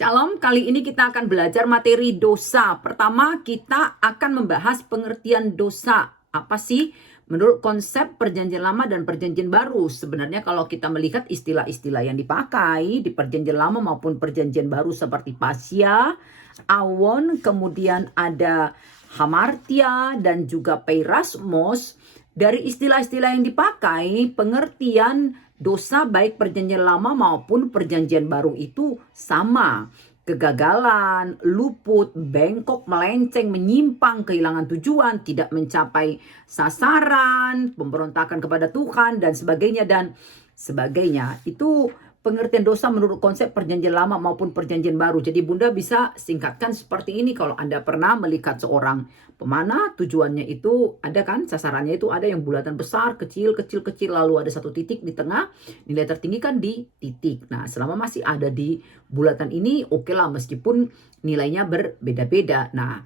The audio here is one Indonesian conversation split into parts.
Shalom, kali ini kita akan belajar materi dosa. Pertama, kita akan membahas pengertian dosa. Apa sih menurut konsep perjanjian lama dan perjanjian baru? Sebenarnya kalau kita melihat istilah-istilah yang dipakai di perjanjian lama maupun perjanjian baru seperti pasia, awon, kemudian ada hamartia dan juga peirasmos. Dari istilah-istilah yang dipakai, pengertian dosa baik perjanjian lama maupun perjanjian baru itu sama. Kegagalan, luput, bengkok, melenceng, menyimpang, kehilangan tujuan, tidak mencapai sasaran, pemberontakan kepada Tuhan, dan sebagainya. Itu pengertian dosa menurut konsep perjanjian lama maupun perjanjian baru. Jadi Bunda bisa singkatkan seperti ini. Kalau Anda pernah melihat seorang pemanah, tujuannya itu ada kan, sasarannya itu ada yang bulatan besar, kecil, lalu ada satu titik di tengah, nilai tertinggi kan di titik. Nah, selama masih ada di bulatan ini, oke lah, meskipun nilainya berbeda-beda. Nah,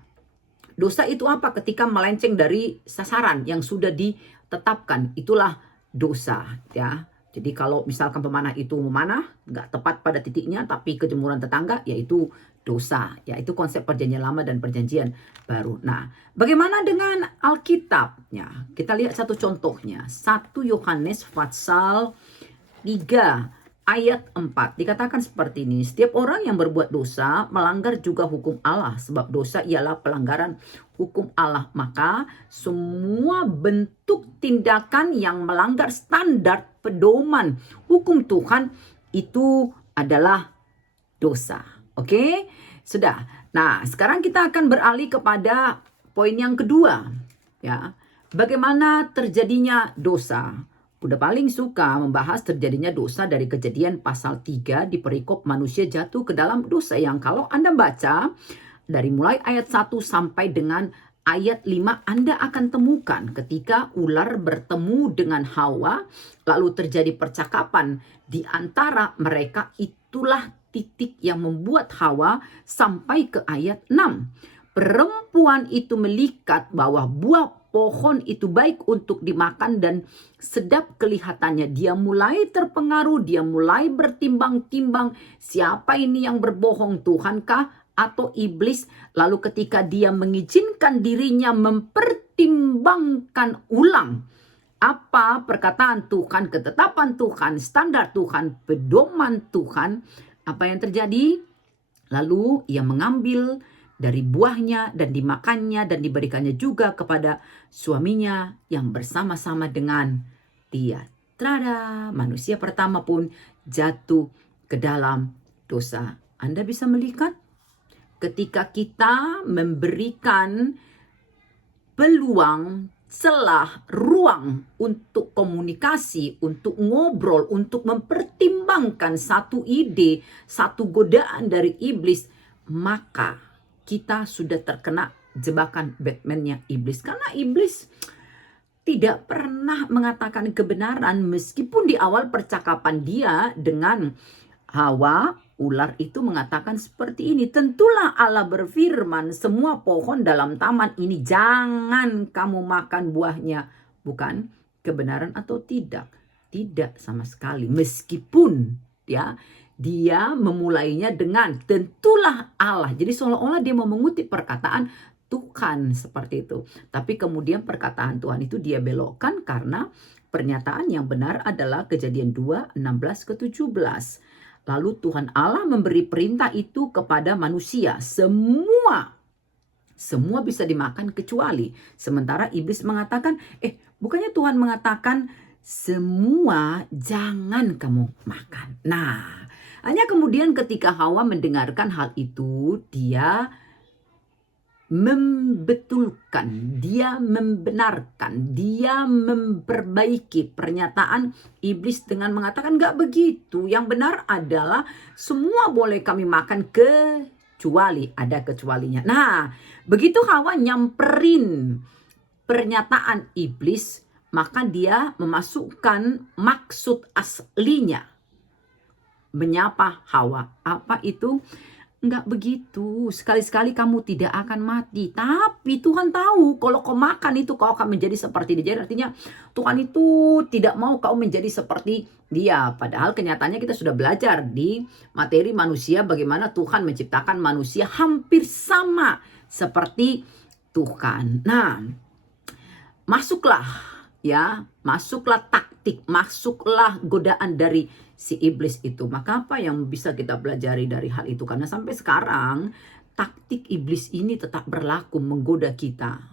dosa itu apa? Ketika melenceng dari sasaran yang sudah ditetapkan, itulah dosa, ya. Jadi kalau misalkan pemanah itu memanah nggak tepat pada titiknya, tapi kejemuran tetangga, yaitu dosa. Yaitu konsep perjanjian lama dan perjanjian baru. Nah, bagaimana dengan Alkitabnya? Kita lihat satu contohnya. 1 Yohanes pasal 3 ayat 4. Dikatakan seperti ini. Setiap orang yang berbuat dosa melanggar juga hukum Allah. Sebab dosa ialah pelanggaran hukum Allah. Maka semua bentuk tindakan yang melanggar standar pedoman hukum Tuhan itu adalah dosa. Oke? Sudah. Nah, sekarang kita akan beralih kepada poin yang kedua. Ya. Bagaimana terjadinya dosa? Udah paling suka membahas terjadinya dosa dari Kejadian pasal 3 di perikop manusia jatuh ke dalam dosa, yang kalau Anda baca dari mulai ayat 1 sampai dengan ayat 5 Anda akan temukan ketika ular bertemu dengan Hawa lalu terjadi percakapan di antara mereka. Itulah titik yang membuat Hawa sampai ke ayat 6. Perempuan itu melihat bahwa buah pohon itu baik untuk dimakan dan sedap kelihatannya. Dia mulai terpengaruh, dia mulai bertimbang-timbang, siapa ini yang berbohong, Tuhankah atau iblis? Lalu ketika dia mengizinkan dirinya mempertimbangkan ulang apa perkataan Tuhan, ketetapan Tuhan, standar Tuhan, pedoman Tuhan, apa yang terjadi? Lalu ia mengambil dari buahnya dan dimakannya dan diberikannya juga kepada suaminya yang bersama-sama dengan dia. Tada, manusia pertama pun jatuh ke dalam dosa. Anda bisa melihat ketika kita memberikan peluang, celah, ruang untuk komunikasi, untuk ngobrol, untuk mempertimbangkan satu ide, satu godaan dari iblis, maka kita sudah terkena jebakan Batman-nya iblis. Karena iblis tidak pernah mengatakan kebenaran, meskipun di awal percakapan dia dengan Hawa, ular itu mengatakan seperti ini. Tentulah Allah berfirman, semua pohon dalam taman ini jangan kamu makan buahnya. Bukan kebenaran atau tidak? Tidak sama sekali. Meskipun ya, dia memulainya dengan tentulah Allah. Jadi seolah-olah dia mau mengutip perkataan Tuhan seperti itu. Tapi kemudian perkataan Tuhan itu dia belokkan karena pernyataan yang benar adalah Kejadian 2, 16-17. Lalu Tuhan Allah memberi perintah itu kepada manusia. Semua bisa dimakan kecuali. Sementara iblis mengatakan, bukannya Tuhan mengatakan semua jangan kamu makan. Nah, hanya kemudian ketika Hawa mendengarkan hal itu, dia membetulkan, dia membenarkan, dia memperbaiki pernyataan iblis dengan mengatakan enggak begitu. Yang benar adalah semua boleh kami makan kecuali, ada kecualinya. Nah, begitu Hawa nyamperin pernyataan iblis, maka dia memasukkan maksud aslinya menyapa Hawa. Apa itu? Enggak begitu. Sekali-sekali kamu tidak akan mati. Tapi Tuhan tahu kalau kau makan itu kau akan menjadi seperti dia. Jadi artinya Tuhan itu tidak mau kau menjadi seperti dia. Padahal kenyataannya kita sudah belajar di materi manusia bagaimana Tuhan menciptakan manusia hampir sama seperti Tuhan. Nah, masuklah masuklah taktik, masuklah godaan dari si iblis itu. Maka apa yang bisa kita pelajari dari hal itu? Karena sampai sekarang taktik iblis ini tetap berlaku menggoda kita.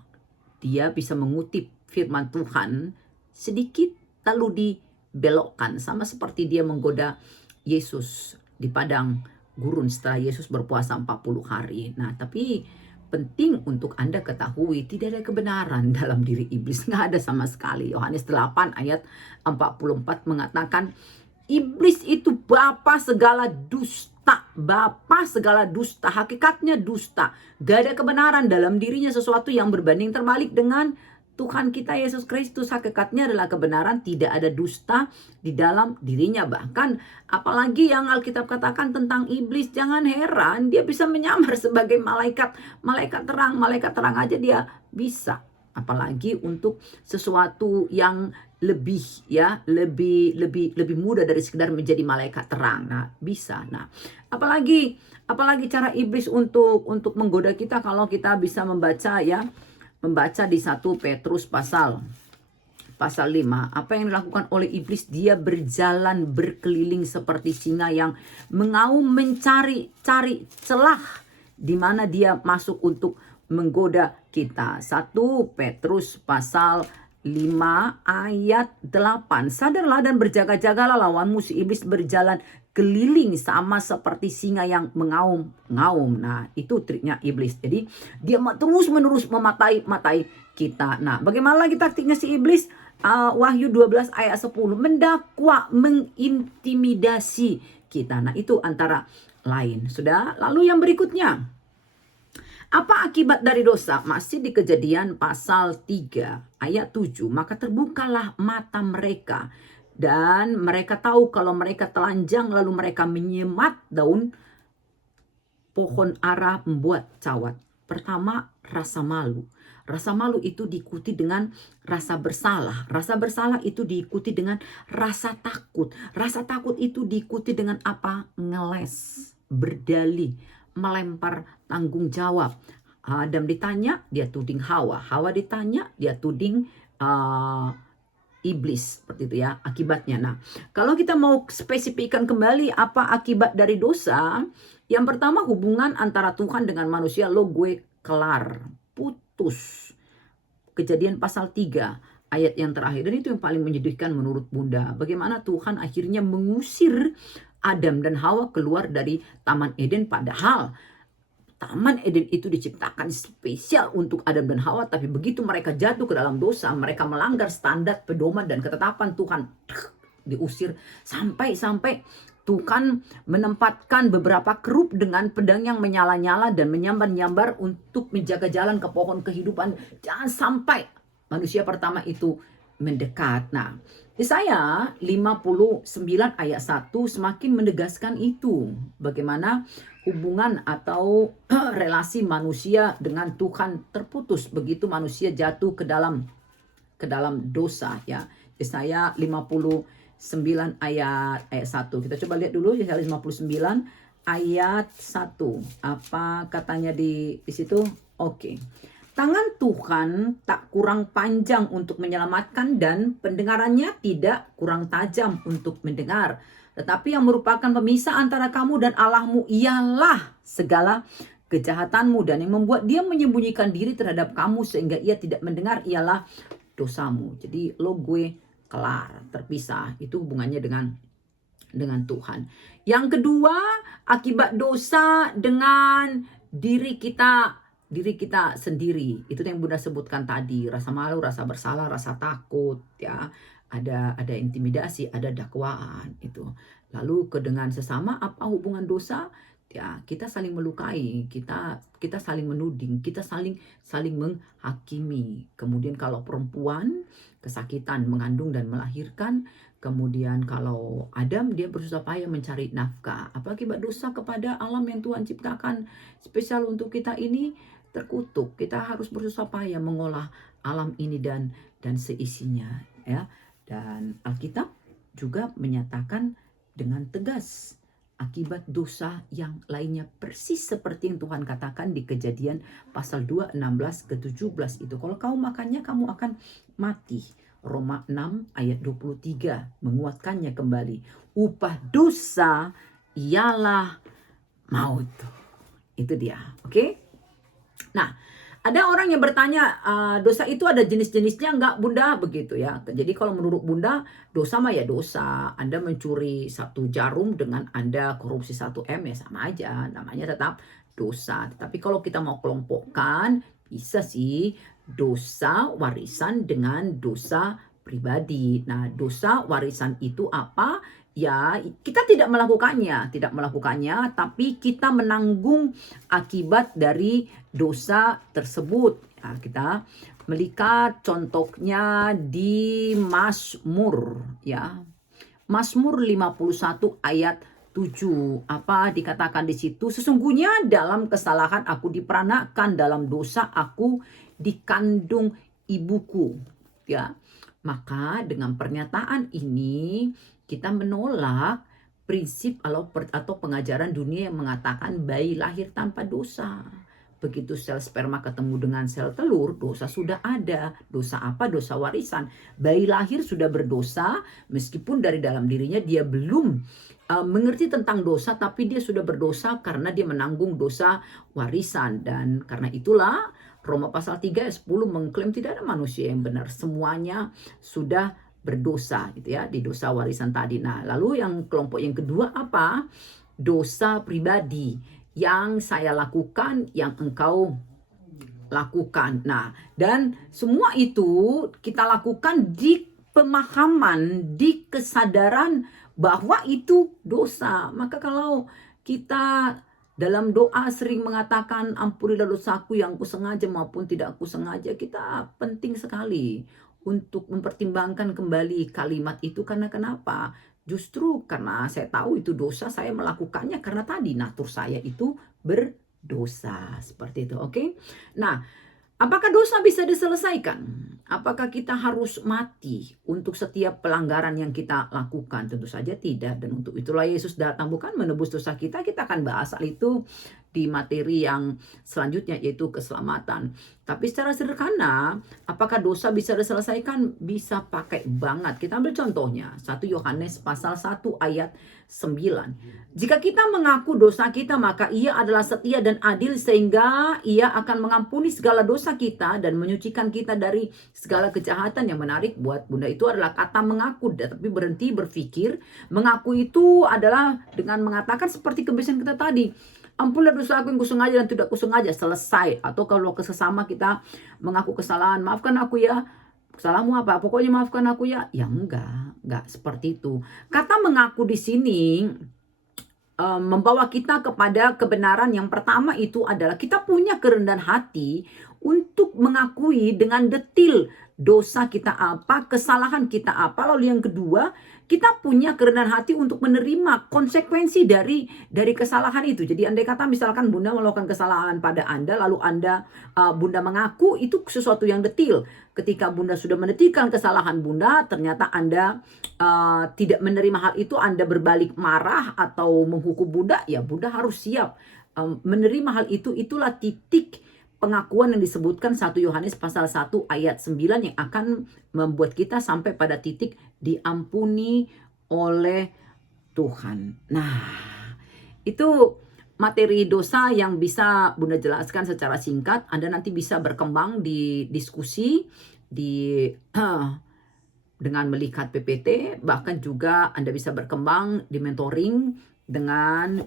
Dia bisa mengutip firman Tuhan sedikit lalu dibelokkan, sama seperti dia menggoda Yesus di padang gurun setelah Yesus berpuasa 40 hari. Nah, tapi penting untuk Anda ketahui tidak ada kebenaran dalam diri iblis, nggak ada sama sekali. Yohanes 8 ayat 44 mengatakan iblis itu bapa segala dusta, bapa segala dusta, hakikatnya dusta. Gak ada kebenaran dalam dirinya, sesuatu yang berbanding terbalik dengan Tuhan kita Yesus Kristus. Hakikatnya adalah kebenaran, tidak ada dusta di dalam dirinya. Bahkan apalagi yang Alkitab katakan tentang iblis, jangan heran dia bisa menyamar sebagai malaikat terang. Malaikat terang aja dia bisa. Apalagi untuk sesuatu yang lebih mudah dari sekedar menjadi malaikat terang. Nah, bisa. Nah, apalagi cara iblis untuk menggoda kita kalau kita bisa membaca di 1 Petrus pasal 5. Apa yang dilakukan oleh iblis? Dia berjalan berkeliling seperti singa yang mengaum mencari celah di mana dia masuk untuk menggoda kita. 1 Petrus pasal 5 ayat 8. Sadarlah dan berjaga-jagalah, lawanmu si iblis berjalan keliling sama seperti singa yang mengaum-ngaum. Nah, itu triknya iblis. Jadi dia terus-menerus mematai kita. Nah, bagaimana lagi taktiknya si iblis? Wahyu 12 ayat 10. Mendakwa, mengintimidasi kita. Nah, itu antara lain. Sudah, lalu yang berikutnya. Apa akibat dari dosa? Masih di Kejadian pasal 3 ayat 7. Maka terbukalah mata mereka dan mereka tahu kalau mereka telanjang, lalu mereka menyemat daun pohon ara membuat cawat. Pertama, rasa malu. Rasa malu itu diikuti dengan rasa bersalah. Rasa bersalah itu diikuti dengan rasa takut. Rasa takut itu diikuti dengan apa? Ngeles, berdalih, melempar tanggung jawab. Adam ditanya, dia tuding Hawa. Hawa ditanya, dia tuding iblis. Seperti itu ya akibatnya. Nah, kalau kita mau spesifikkan kembali apa akibat dari dosa, yang pertama hubungan antara Tuhan dengan manusia, lo gue kelar, putus. Kejadian pasal 3 ayat yang terakhir, dan itu yang paling menyedihkan menurut Bunda. Bagaimana Tuhan akhirnya mengusir Adam dan Hawa keluar dari Taman Eden, padahal Taman Eden itu diciptakan spesial untuk Adam dan Hawa, tapi begitu mereka jatuh ke dalam dosa, mereka melanggar standar pedoman dan ketetapan Tuhan, diusir. Sampai Tuhan menempatkan beberapa kerub dengan pedang yang menyala-nyala dan menyambar-nyambar untuk menjaga jalan ke pohon kehidupan. Jangan sampai manusia pertama itu mendekat. Nah, Yesaya 59 ayat 1 semakin menegaskan itu. Bagaimana hubungan atau relasi manusia dengan Tuhan terputus begitu manusia jatuh ke dalam dosa ya. Yesaya 59 ayat 1. Kita coba lihat dulu Yesaya 59 ayat 1. Apa katanya di situ? Oke. Tangan Tuhan tak kurang panjang untuk menyelamatkan dan pendengarannya tidak kurang tajam untuk mendengar. Tetapi yang merupakan pemisah antara kamu dan Allahmu ialah segala kejahatanmu, dan yang membuat dia menyembunyikan diri terhadap kamu sehingga ia tidak mendengar ialah dosamu. Jadi lo gue kelar, terpisah. Itu hubungannya dengan Tuhan. Yang kedua, akibat dosa dengan diri kita sendiri. Itu yang Bunda sebutkan tadi, rasa malu, rasa bersalah, rasa takut ya. Ada intimidasi, ada dakwaan itu. Lalu dengan sesama apa hubungan dosa? Ya, kita saling melukai, kita saling menuding, kita saling menghakimi. Kemudian kalau perempuan kesakitan mengandung dan melahirkan, Kemudian kalau Adam, dia bersusah payah mencari nafkah. Apa akibat dosa kepada alam yang Tuhan ciptakan spesial untuk kita ini terkutuk. Kita harus bersusah payah mengolah alam ini dan seisinya, ya. Dan Alkitab juga menyatakan dengan tegas akibat dosa yang lainnya, persis seperti yang Tuhan katakan di Kejadian pasal 2, 16 ke 17 itu. Kalau kamu makannya, kamu akan mati. Roma 6 ayat 23 menguatkannya kembali. Upah dosa ialah maut. Itu dia. Oke? Nah, ada orang yang bertanya, dosa itu ada jenis-jenisnya enggak Bunda? Begitu ya. Jadi kalau menurut Bunda, dosa mah ya dosa. Anda mencuri 1 jarum dengan Anda korupsi 1 M ya sama aja. Namanya tetap dosa. Tapi kalau kita mau kelompokkan, bisa sih dosa warisan dengan dosa pribadi. Nah, dosa warisan itu apa? Ya, kita tidak melakukannya, tapi kita menanggung akibat dari dosa tersebut. Nah, kita melihat contohnya di Mazmur, ya. Mazmur 51 ayat 7. Apa dikatakan di situ? Sesungguhnya dalam kesalahan aku diperanakan, dalam dosa aku dikandung ibuku. Ya, maka dengan pernyataan ini kita menolak prinsip atau pengajaran dunia yang mengatakan bayi lahir tanpa dosa. Begitu sel sperma ketemu dengan sel telur, dosa sudah ada. Dosa apa? Dosa warisan. Bayi lahir sudah berdosa, meskipun dari dalam dirinya dia belum mengerti tentang dosa, tapi dia sudah berdosa karena dia menanggung dosa warisan. Dan karena itulah Roma pasal 3 ayat 10 mengklaim tidak ada manusia yang benar. Semuanya sudah berdosa gitu ya, di dosa warisan tadi. Nah, lalu yang kelompok yang kedua apa? Dosa pribadi. Yang saya lakukan, yang engkau lakukan. Nah, dan semua itu kita lakukan di pemahaman, di kesadaran bahwa itu dosa. Maka kalau kita dalam doa sering mengatakan ampunilah dosaku yang kusengaja maupun tidak kusengaja, kita penting sekali untuk mempertimbangkan kembali kalimat itu. Karena kenapa? Justru karena saya tahu itu dosa, saya melakukannya karena tadi natur saya itu berdosa. Seperti itu, oke? Nah, apakah dosa bisa diselesaikan? Apakah kita harus mati untuk setiap pelanggaran yang kita lakukan? Tentu saja tidak. Dan untuk itulah Yesus datang, bukan menebus dosa kita. Kita akan bahas hal itu di materi yang selanjutnya, yaitu keselamatan. Tapi secara sederhana, apakah dosa bisa diselesaikan? Bisa pakai banget. Kita ambil contohnya, 1 Yohanes pasal 1 ayat 9. Jika kita mengaku dosa kita, maka Ia adalah setia dan adil sehingga Ia akan mengampuni segala dosa kita dan menyucikan kita dari segala kejahatan. Yang menarik buat Bunda itu adalah kata mengaku, tapi berhenti berpikir. Mengaku itu adalah dengan mengatakan seperti kebiasaan kita tadi. Ampunilah dosa aku yang kusengaja dan tidak kusengaja, selesai. Atau kalau ke sesama kita mengaku kesalahan, maafkan aku ya. Salahmu apa? Pokoknya maafkan aku ya. Ya enggak seperti itu. Kata mengaku di sini membawa kita kepada kebenaran. Yang pertama itu adalah kita punya kerendahan hati untuk mengakui dengan detil dosa kita apa, kesalahan kita apa. Lalu yang kedua, kita punya kerendahan hati untuk menerima konsekuensi dari kesalahan itu. Jadi andai kata misalkan Bunda melakukan kesalahan pada Anda, lalu Bunda mengaku, itu sesuatu yang detil. Ketika Bunda sudah mendetilkan kesalahan Bunda, ternyata Anda tidak menerima hal itu, Anda berbalik marah atau menghukum Bunda, ya Bunda harus siap menerima hal itu. Itulah titik pengakuan yang disebutkan 1 Yohanes pasal 1 ayat 9 yang akan membuat kita sampai pada titik diampuni oleh Tuhan. Nah, itu materi dosa yang bisa Bunda jelaskan secara singkat. Anda nanti bisa berkembang di diskusi dengan melihat PPT, bahkan juga Anda bisa berkembang di mentoring dengan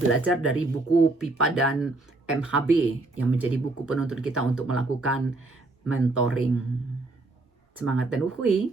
belajar dari buku Pipa dan MHB yang menjadi buku penuntun kita untuk melakukan mentoring. Semangat dan uhui!